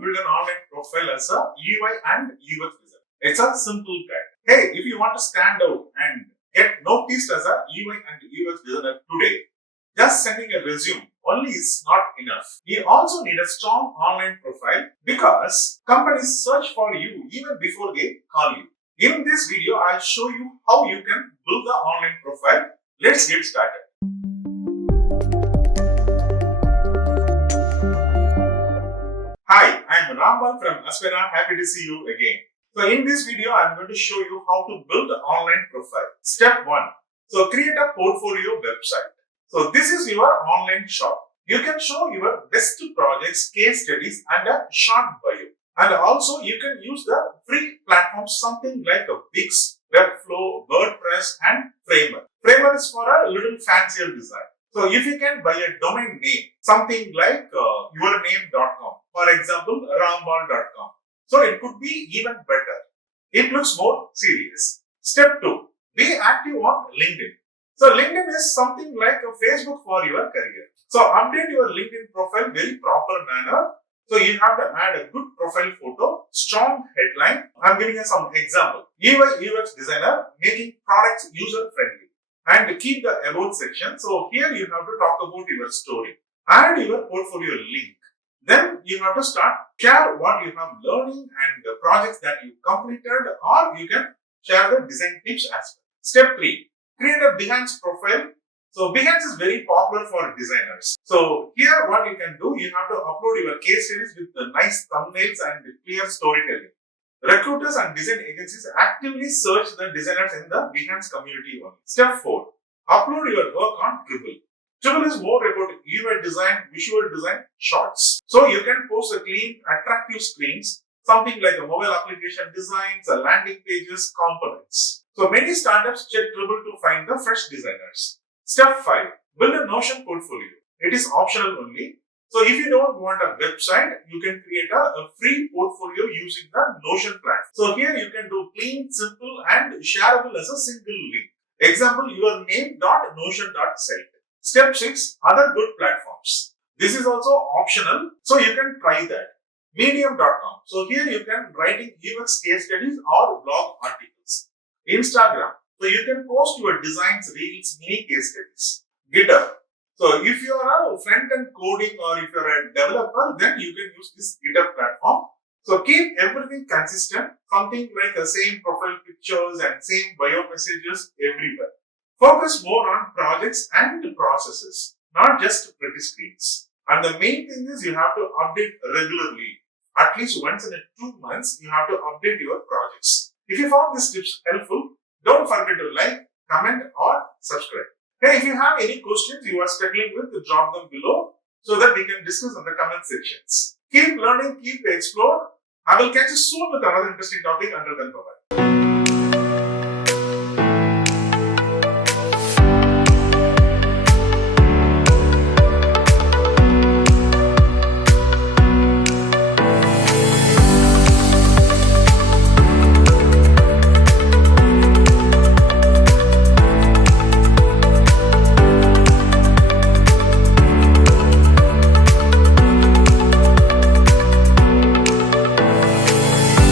build an online profile as a UI and UX designer? It's a simple guide. Hey, if you want to stand out and get noticed as a UI and UX designer today, just sending a resume only is not enough. You also need a strong online profile because companies search for you even before they call you. In this video, I'll show you how you can build the online profile. Let's get started. Hi, I'm Rambal from Aspira. Happy to see you again. So in this video, I'm going to show you how to build an online profile. Step 1. So create a portfolio website. So this is your online shop. You can show your best projects, case studies and a short bio. And also you can use the free platforms, something like a Wix, Webflow, WordPress and Framer. Framer is for a little fancier design. So if you can buy a domain name, something like yourname.com, for example, rambal.com. So it could be even better. It looks more serious. Step 2. Be active on LinkedIn. So LinkedIn is something like a Facebook for your career. So update your LinkedIn profile very proper manner. So you have to add a good profile photo, strong headline. I'm giving you some example. UI UX designer making products user friendly. And keep the about section. So here you have to talk about your story. Add your portfolio link. Then you have to start share what you have learning and the projects that you completed, or you can share the design tips as well. Step 3. Create a Behance profile. So Behance is very popular for designers. So here what you can do, you have to upload your case studies with the nice thumbnails and clear storytelling. Recruiters and design agencies actively search the designers in the Behance community only. Step 4. Upload your work on Dribbble. Dribbble is more about UI design, visual design, shorts. So you can post a clean, attractive screens, something like a mobile application designs, a landing pages, components. So many startups check Dribbble to find the fresh designers. Step 5. Build a Notion portfolio. It is optional only. So if you don't want a website, you can create a free portfolio using the Notion platform. So here you can do clean, simple and shareable as a single link. Example, your name.notion.site. Step 6. Other good platforms. This is also optional, so you can try that. Medium.com. So here you can writing UX case studies or blog articles. Instagram. So you can post your designs, reels, mini case studies. GitHub. So if you are a front-end coding or if you are a developer, then you can use this GitHub platform. So keep everything consistent, something like the same profile pictures and same bio messages everywhere. Focus more on projects and processes, not just pretty screens. And the main thing is you have to update regularly. At least once in 2 months, you have to update your projects. If you found these tips helpful, don't forget to like, comment or subscribe. Hey, if you have any questions you are struggling with, drop them below so that we can discuss in the comment sections. Keep learning, keep explore. I will catch you soon with another interesting topic. Until then, bye-bye.